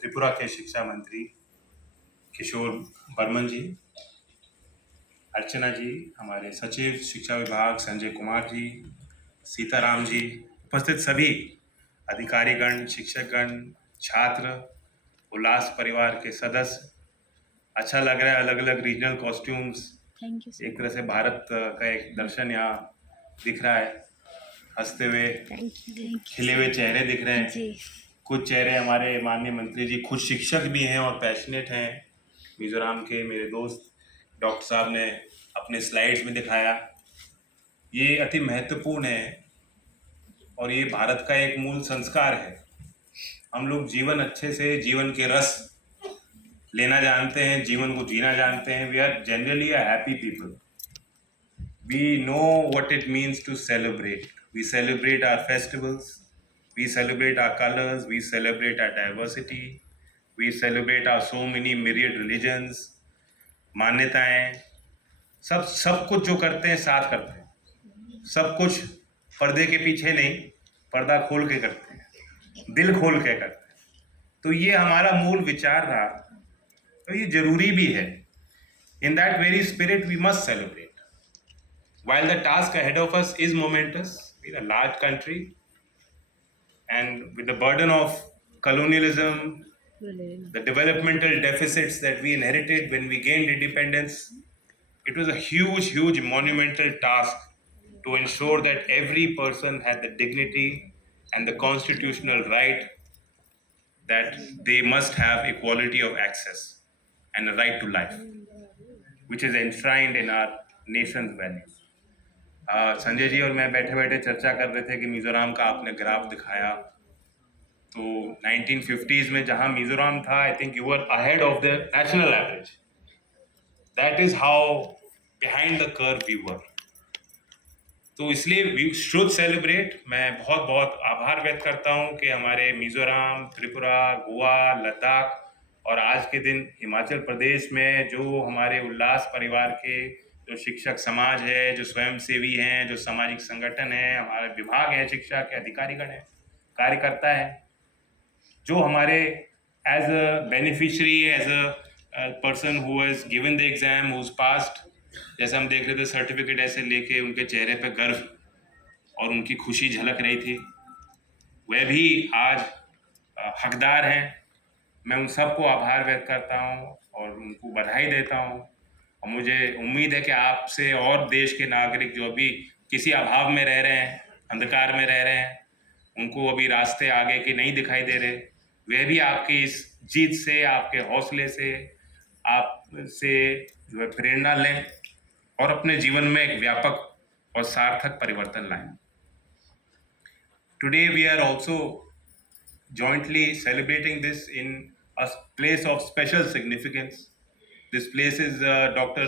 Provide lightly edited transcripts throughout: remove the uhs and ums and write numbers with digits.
त्रिपुरा के शिक्षा मंत्री किशोर बर्मन जी, अर्चना जी, हमारे सचिव शिक्षा विभाग संजय कुमार जी, सीताराम जी, उपस्थित सभी अधिकारीगण, शिक्षकगण, छात्र, उल्लास परिवार के सदस्य। अच्छा लग रहा है, अलग अलग रीजनल कॉस्ट्यूम्स, एक तरह से भारत का एक दर्शन यहाँ दिख रहा है। हंसते हुए खिले हुए चेहरे दिख रहे हैं। कुछ चेहरे हमारे माननीय मंत्री जी खुद शिक्षक भी हैं और पैशनेट हैं। मिजोरम के मेरे दोस्त डॉक्टर साहब ने अपने स्लाइड्स में दिखाया। ये अति महत्वपूर्ण है और ये भारत का एक मूल संस्कार है। हम लोग जीवन अच्छे से, जीवन के रस लेना जानते हैं, जीवन को जीना जानते हैं। We are generally a happy people. We know what it means to celebrate. We celebrate our festivals. We celebrate our colors. We celebrate our diversity. We celebrate our so many myriad religions. मान्यताएं, सब कुछ जो करते हैं साथ करते हैं। सब कुछ पर्दे के पीछे नहीं, पर्दा खोल के करते हैं, दिल खोल के करते हैं। तो ये हमारा मूल विचार रहा, तो ये जरूरी भी है। In that very spirit we must celebrate. While the task ahead of us is momentous, we're a large country, and with the burden of colonialism, the developmental deficits that we inherited when we gained independence, it was a huge, huge monumental task to ensure that every person had the dignity and the constitutional right that they must have equality of access and a right to life, which is enshrined in our nation's values. Sanjay ji और मैं बैठे बैठे चर्चा कर रहे थे कि मिजोरम का आपने ग्राफ दिखाया, तो 1950s में जहां मिजोरम था, I think you were ahead of the national average. That is how behind the curve we were. तो इसलिए वी शुड सेलिब्रेट. मैं बहुत बहुत आभार व्यक्त करता हूं कि हमारे मिजोरम, त्रिपुरा, गोवा, लद्दाख और आज के दिन हिमाचल प्रदेश में जो हमारे उल्लास परिवार के जो शिक्षक समाज है, जो स्वयंसेवी हैं, जो सामाजिक संगठन है, हमारे विभाग है, शिक्षा के अधिकारीगण हैं, कार्यकर्ता हैं, जो हमारे as a beneficiary, as a person who has given the exam, whose passed, जैसे हम देख रहे थे सर्टिफिकेट ऐसे लेके उनके चेहरे पे गर्व और उनकी खुशी झलक रही थी, वह भी आज हकदार हैं. मैं उन सबको आभार व्यक्त करता हूं और उनको बधाई देता हूं. और मुझे उम्मीद है कि आपसे और देश के नागरिक जो अभी किसी अभाव में रह रहे हैं, अंधकार में रह रहे हैं, उनको अभी रास्ते आगे के नहीं दिखाई दे रहे, वे भी आपकी इस जीत से, आपके हौसले से, आपसे जो है प्रेरणा लें और अपने जीवन में एक व्यापक और सार्थक परिवर्तन लाएं. Today we are also jointly celebrating this in a place of special significance. This place is Dr.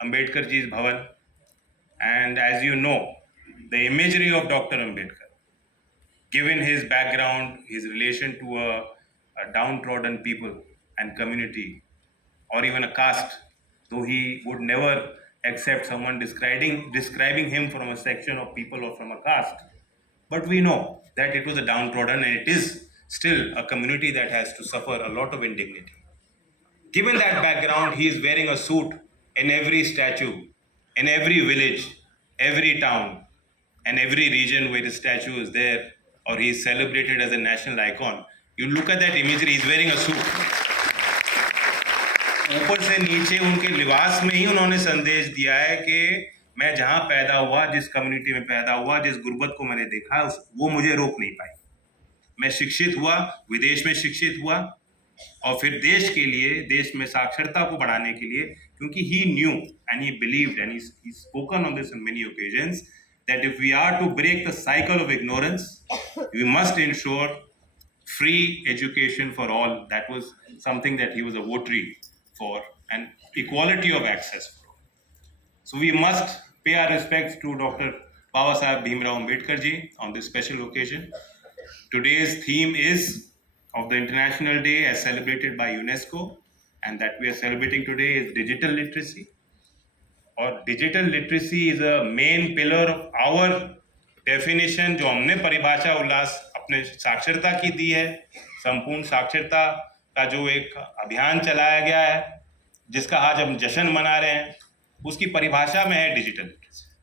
Ambedkar ji's Bhavan, and as you know, the imagery of Dr. Ambedkar, given his background, his relation to a downtrodden people and community, or even a caste, though he would never accept someone describing him from a section of people or from a caste, but we know that it was a downtrodden and it is still a community that has to suffer a lot of indignity. Given that background, he is wearing a suit in every statue, in every village, every town, and every region where the statue is there, or he is celebrated as a national icon. You look at that imagery, he is wearing a suit. ऊपर से नीचे उनके लिबास में ही उन्होंने संदेश दिया है कि मैं जहां पैदा हुआ, जिस कम्युनिटी में पैदा हुआ, जिस गुर्बत को मैंने देखा, वो मुझे रोक नहीं पाई. मैं शिक्षित हुआ, विदेश में शिक्षित हुआ, और फिर देश के लिए, देश में साक्षरता को बढ़ाने के लिए, क्योंकि he knew and he believed and he's spoken on this on many occasions that if we are to break the cycle of ignorance, we must ensure free education for all. That was something that he was a votary for, and equality of access for all. So we must pay our respects to Dr. Babasaheb Bhimrao Ambedkar ji on this special occasion. Today's theme is of the International Day as celebrated by UNESCO, and that we are celebrating today is digital literacy. Or digital literacy is a main pillar of our definition, जो हमने परिभाषा उल्लास अपने साक्षरता की दी है, संपूर्ण साक्षरता का जो एक अभियान चलाया गया है, जिसका आज हम जश्न मना रहे हैं, उसकी परिभाषा में है डिजिटल लिटरेसी।